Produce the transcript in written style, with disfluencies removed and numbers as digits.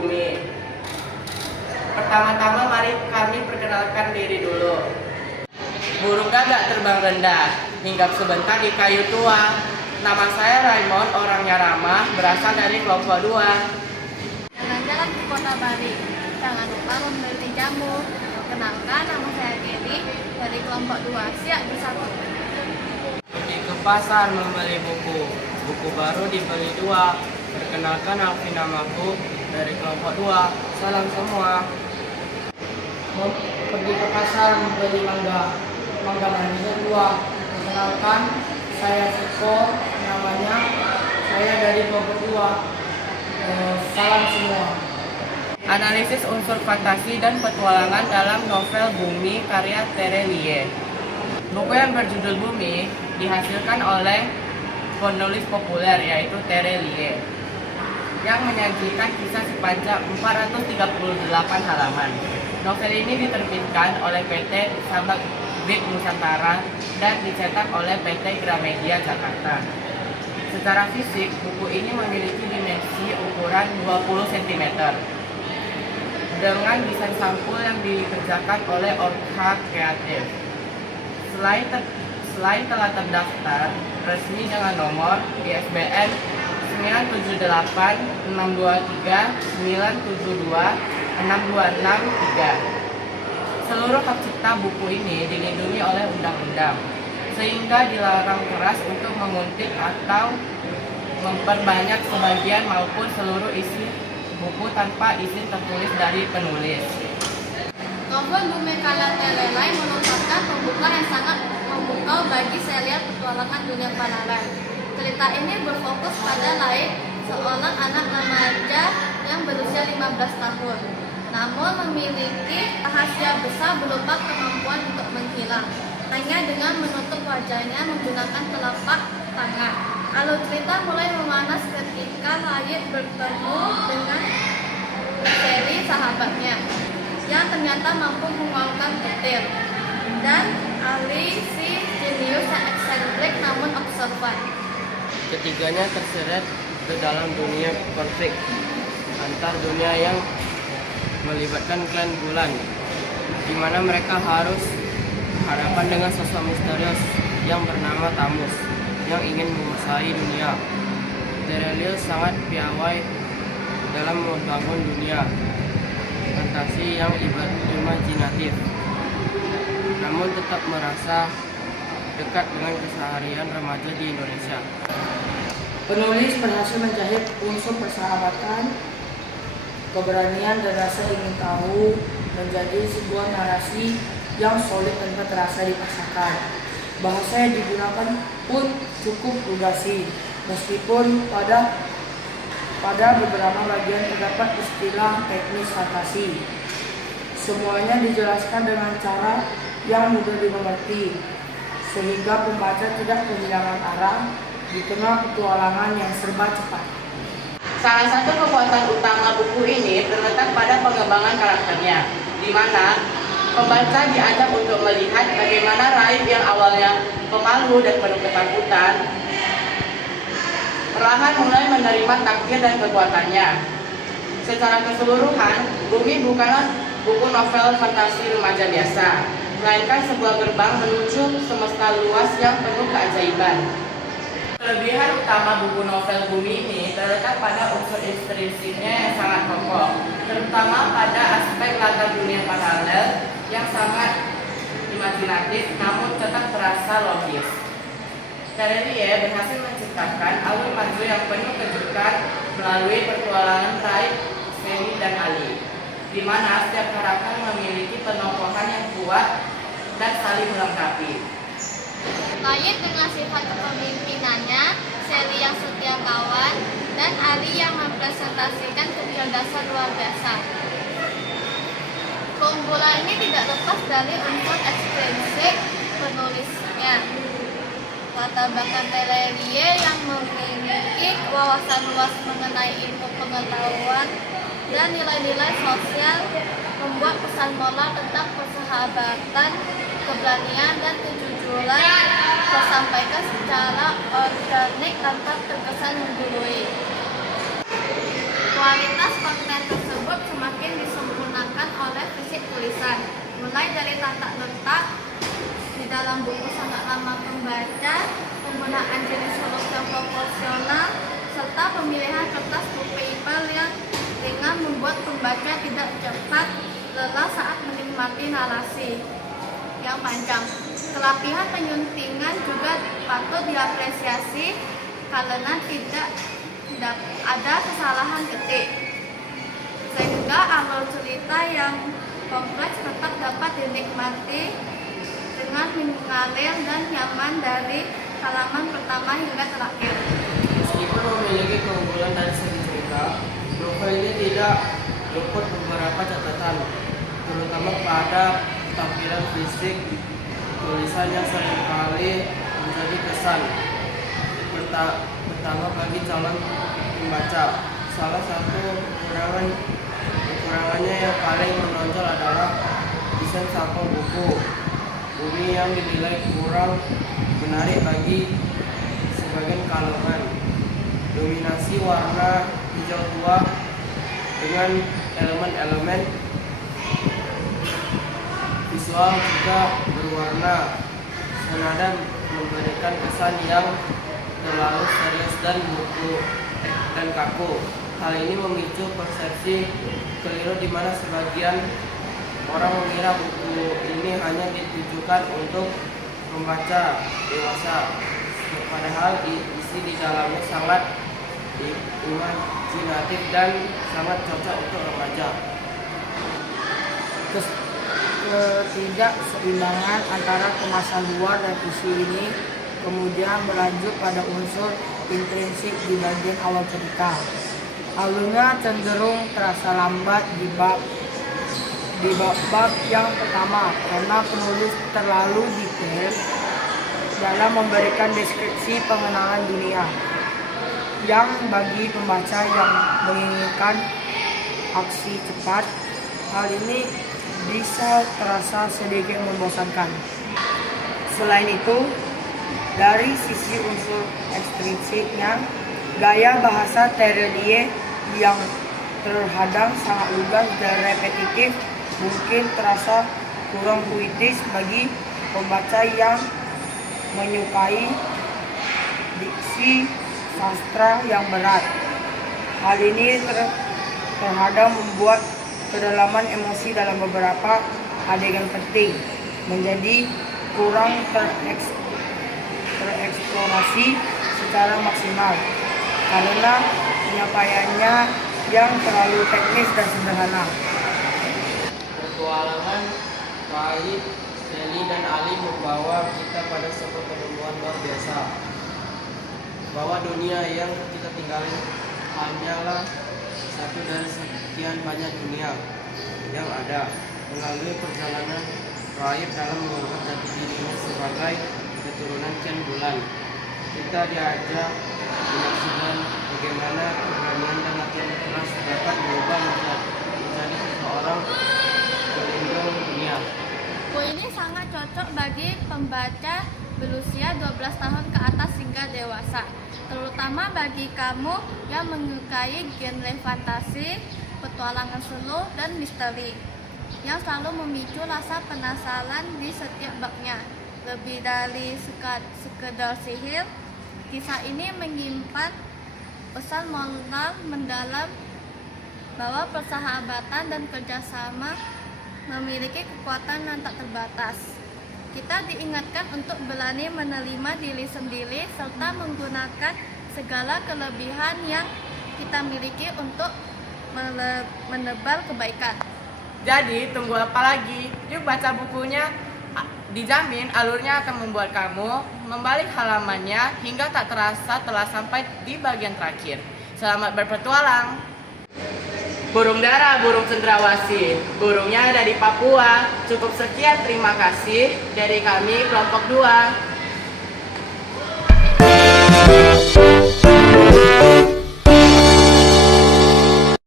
bumi. Pertama-tama mari kami perkenalkan diri dulu. Burung gagak terbang rendah, hinggap sebentar di kayu tua. Nama saya Raymond, orangnya ramah, berasal dari kelompok 2. Jalan-jalan ke kota Bali, jangan lupa membeli jamu. Perkenalkan, nama saya Kelly dari kelompok 2. Siap bersatu. Pergi ke pasar membeli buku. Buku baru dibeli 2. Perkenalkan, Alvin namaku, dari kelompok 2. Salam semua. Pergi ke pasar membeli mangga. Mangga manisnya 2. Perkenalkan, saya Suko, namanya. Saya dari kelompok 2. Salam semua. Analisis unsur fantasi dan petualangan dalam novel Bumi karya Tere Lie. Buku yang berjudul Bumi dihasilkan oleh penulis populer yaitu Tere Lie yang menyajikan kisah sepanjang 438 halaman. Novel ini diterbitkan oleh PT Sabak Bit Nusantara dan dicetak oleh PT Gramedia Jakarta. Secara fisik, buku ini memiliki dimensi ukuran 20 cm dengan desain sampul yang dikerjakan oleh Orca Kreatif. Selain telah terdaftar resmi dengan nomor ISBN 978 623 972 6263. Seluruh hak cipta buku ini dilindungi oleh undang-undang, sehingga dilarang keras untuk menguntit atau memperbanyak sebagian maupun seluruh isi buku tanpa izin tertulis dari penulis. Novel Bumi karya Tere Lie merupakan pembuka yang sangat memukau bagi serial petualangan dunia paralel. Cerita ini berfokus pada Lie, seorang anak remaja yang berusia 15 tahun, namun memiliki rahasia besar berupa kemampuan untuk menghilang, hanya dengan menutup wajahnya menggunakan telapak tangan. Alur cerita mulai memanas ketika Lie bertemu dengan seri sahabatnya yang ternyata mampu mengeluarkan petir, dan Ali si jenius yang eksentrik namun observan. Ketiganya terseret ke dalam dunia konflik antar dunia yang melibatkan klan bulan, di mana mereka harus hadapan dengan sosok misterius yang bernama Tamus yang ingin menguasai dunia. Tere Lie sangat piawai dalam membangun dunia fantasi yang imajinatif, namun tetap merasa dekat dengan keseharian remaja di Indonesia. Penulis berhasil menjahit unsur persahabatan, keberanian, dan rasa ingin tahu menjadi sebuah narasi yang solid tanpa terasa dipaksakan. Bahasa yang digunakan pun cukup lugasi, meskipun pada beberapa bagian terdapat istilah teknis fantasi. Semuanya dijelaskan dengan cara yang mudah dimengerti, sehingga pembaca tidak kehilangan arah di tengah petualangan yang serba cepat. Salah satu kekuatan utama buku ini terletak pada pengembangan karakternya, di mana pembaca diajak untuk melihat bagaimana Raib yang awalnya pemalu dan penuh ketakutan perlahan mulai menerima takdir dan kekuatannya. Secara keseluruhan, Bumi bukanlah buku novel fantasi remaja biasa, melainkan sebuah gerbang menuju semesta luas yang penuh keajaiban. Kelebihan utama buku novel Bumi ini terletak pada unsur intrinsiknya yang sangat kokoh, terutama pada aspek latar dunia paralel yang sangat imajinatif namun tetap terasa logis. Tere Lie berhasil menciptakan alur maju yang penuh kejutan melalui pertualangan Raib, Sally, dan Ali, di mana setiap karakter memiliki penokohan yang kuat dan saling melengkapi. Lie dengan sifat kepemimpinannya, Sally yang setia kawan, dan Ali yang mempresentasikan kecerdasan luar biasa. Keunggulan ini tidak lepas dari unsur ekstrinsik penulisnya. Latar belakang Tere Lie yang memiliki wawasan luas mengenai ilmu pengetahuan dan nilai-nilai sosial membuat pesan moral tentang persahabatan, keberanian, dan kejujuran tersampaikan secara organik tanpa terkesan menggurui. Kualitas konten tersebut tulisan, mulai dari tata letak di dalam buku sangat ramah pembaca, penggunaan jenis huruf yang proporsional, serta pemilihan kertas paper yang ringan membuat pembaca tidak cepat lelah saat menikmati narasi yang panjang. Kerapihan penyuntingan juga patut diapresiasi karena tidak ada kesalahan ketik, sehingga alur cerita yang kompleks tetap dapat dinikmati dengan mengalir dan nyaman dari halaman pertama hingga terakhir. Meskipun memiliki keunggulan dari segi cerita, novel ini tidak luput beberapa catatan, terutama pada tampilan fisik tulisan yang seringkali menjadi kesan pertama bagi calon pembaca. Salah satu kekurangannya yang paling menonjol adalah desain sampul buku. Bumi yang dinilai kurang menarik bagi sebagian kalangan. Dominasi warna hijau tua dengan elemen-elemen visual juga berwarna senada memberikan kesan yang terlalu serius dan kaku. Hal ini memicu persepsi keliru di mana sebagian orang mengira buku ini hanya ditujukan untuk membaca dewasa, padahal isi di dalamnya sangat imajinatif dan sangat cocok untuk remaja. Ketidakseimbangan antara kemasan luar dan isi ini kemudian berlanjut pada unsur intrinsik di bagian awal cerita. Alurnya cenderung terasa lambat di bab yang pertama karena penulis terlalu detail dalam memberikan deskripsi pengenalan dunia yang bagi pembaca yang menginginkan aksi cepat, hal ini bisa terasa sedikit membosankan. Selain itu, dari sisi unsur ekstrinsiknya, gaya bahasa Terelie yang terkadang sangat lugas dan repetitif mungkin terasa kurang puitis bagi pembaca yang menyukai diksi sastra yang berat. Hal ini terkadang membuat kedalaman emosi dalam beberapa adegan penting menjadi kurang tereksplorasi secara maksimal karena penyampaiannya yang terlalu teknis dan sederhana. Petualangan Raib, Sally, dan Ali membawa kita pada sebuah penemuan luar biasa, bahwa dunia yang kita tinggali hanyalah satu dari sekian banyak dunia yang ada. Melalui perjalanan Raib dalam mengungkap jati dirinya sebagai keturunan Ken Bulan, kita diajak menyaksikan bagaimana keberanian dan latihan keras dapat berubah menjadi seseorang pelindung dunia. Buku ini sangat cocok bagi pembaca berusia 12 tahun ke atas hingga dewasa, terutama bagi kamu yang menyukai genre fantasi, petualangan seru, dan misteri yang selalu memicu rasa penasaran di setiap babnya. Lebih dari sekedar sihir, kisah ini menyimpan pesan moral mendalam bahwa persahabatan dan kerjasama memiliki kekuatan yang tak terbatas. Kita diingatkan untuk berani menerima diri sendiri serta menggunakan segala kelebihan yang kita miliki untuk menebar kebaikan. Jadi tunggu apa lagi? Yuk baca bukunya. Dijamin alurnya akan membuat kamu membalik halamannya hingga tak terasa telah sampai di bagian terakhir. Selamat berpetualang. Burung dara, burung cendrawasih. Burungnya dari Papua. Cukup sekian, terima kasih dari kami kelompok 2.